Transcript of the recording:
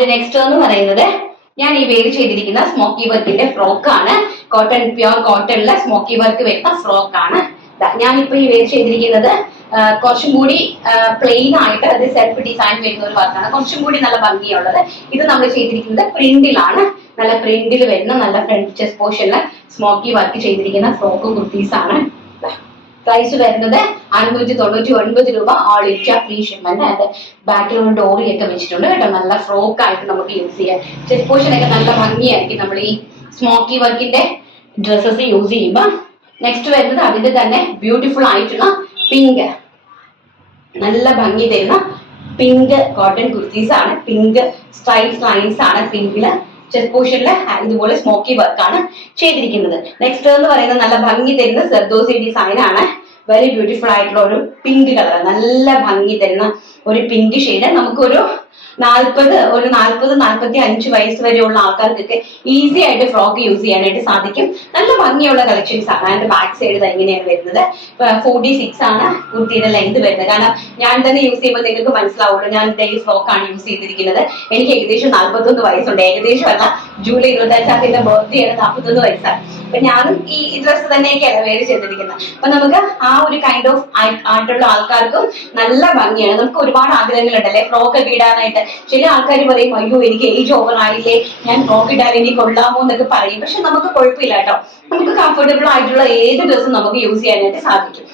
And next എന്ന് പറയുന്നത് ഞാൻ ഈ വെയർ ചെയ്തിരിക്കുന്ന സ്മോക്കി വർക്കിന്റെ ഫ്രോക്കാണ്. കോട്ടൺ, പ്യോർ കോട്ടണിലെ സ്മോക്കി വർക്ക് വരുന്ന ഫ്രോക്കാണ്. ഞാനിപ്പോ ഈ വെയർ ചെയ്തിരിക്കുന്നത് കുറച്ചും കൂടി പ്ലെയിൻ ആയിട്ട് അത് സെൽഫ് ഡിസൈൻ വരുന്ന ഒരു വർക്കാണ്, കുറച്ചും കൂടി നല്ല ഭംഗിയുള്ളത്. ഇത് നമ്മൾ ചെയ്തിരിക്കുന്നത് പ്രിന്റിലാണ്. നല്ല പ്രിന്റിൽ വരുന്ന നല്ല ഫ്രണ്ട് ചെസ്റ്റ് പോർഷനിൽ സ്മോക്കി വർക്ക് ചെയ്തിരിക്കുന്ന ഫ്രോക്ക് കുർത്തീസ് ആണ്. പ്രൈസ് വരുന്നത് 599 രൂപ. All India free shipment. അത് ബാക്കിൽ ഒരു ഡോറി ഒക്കെ വെച്ചിട്ടുണ്ട് കേട്ടോ. നല്ല ഫ്രോക്ക് ആയിട്ട് നമുക്ക് യൂസ് ചെയ്യാം. ചെസ്റ്റ് പോർഷൻ ഒക്കെ നല്ല ഭംഗിയായിരിക്കും നമ്മൾ ഈ സ്മോക്കി വർക്കിന്റെ ഡ്രസ്സസ് യൂസ് ചെയ്യുമ്പോൾ. നെക്സ്റ്റ് വരുന്നത് അതിന്റെ തന്നെ ബ്യൂട്ടിഫുൾ ആയിട്ടുള്ള പിങ്ക്, നല്ല ഭംഗി തരുന്ന പിങ്ക് കോട്ടൺ കുർത്തീസ് ആണ്. പിങ്ക് സ്ട്രൈപ്സ് ലൈൻസ് ആണ് പിങ്കില്. ചെസ്റ്റ് പോർഷനില് ഇതുപോലെ സ്മോക്കി വർക്കാണ് ചെയ്തിരിക്കുന്നത്. നെക്സ്റ്റ് എന്ന് പറയുന്നത് നല്ല ഭംഗി തരുന്ന സെർദോസി ഡിസൈൻ ആണ്. വെരി ബ്യൂട്ടിഫുൾ ആയിട്ടുള്ള ഒരു പിങ്ക് കളർ, നല്ല ഭംഗി തരുന്ന ഒരു പിങ്ക് ഷെയ്ഡ്. നമുക്കൊരു 40-45 വയസ്സ് വരെയുള്ള ആൾക്കാർക്കൊക്കെ ഈസി ആയിട്ട് ഫ്രോക്ക് യൂസ് ചെയ്യാനായിട്ട് സാധിക്കും. നല്ല ഭംഗിയുള്ള കളക്ഷൻസ് ആണ്. അതിന്റെ ബാക്ക് സൈഡ് എങ്ങനെയാണ് വരുന്നത്, 46 ആണ് കുർത്തിയുടെ ലെങ്ത് വരുന്നത്. കാരണം ഞാൻ തന്നെ യൂസ് ചെയ്യുമ്പോൾ നിങ്ങൾക്ക് മനസ്സിലാവുള്ളൂ. ഞാൻ ഈ ഫ്രോക്കാണ് യൂസ് ചെയ്തിരിക്കുന്നത്. എനിക്ക് ഏകദേശം 41 വയസ്സുണ്ട്. ഏകദേശം അല്ല, ജൂലൈ 25 എന്റെ ബർത്ത്ഡേ ആണ്, 41 വയസ്സാണ്. അപ്പൊ ഞാനും ഈ ഡ്രസ്സ് തന്നെയൊക്കെയാണ് വേറെ ചെയ്തിരിക്കുന്നത്. അപ്പൊ നമുക്ക് ആ ഒരു കൈൻഡ് ഓഫ് ആയിട്ടുള്ള ആൾക്കാർക്കും നല്ല ഭംഗിയാണ്. നമുക്ക് ഒരുപാട് ആഗ്രഹങ്ങളുണ്ടല്ലേ ഫ്രോക്ക് ഒക്കെ ഇടാനായിട്ട്. ചില ആൾക്കാർ പറയും, അയ്യോ എനിക്ക് ഏജ് ഓവർ ആയില്ലേ, ഞാൻ ഫ്രോക്ക് ഇടാൻ എനിക്ക് കൊള്ളാമോ എന്നൊക്കെ പറയും. പക്ഷെ നമുക്ക് കുഴപ്പമില്ല കേട്ടോ. നമുക്ക് കംഫർട്ടബിൾ ആയിട്ടുള്ള ഏത് ഡ്രസ്സും നമുക്ക് യൂസ് ചെയ്യാനായിട്ട് സാധിക്കും.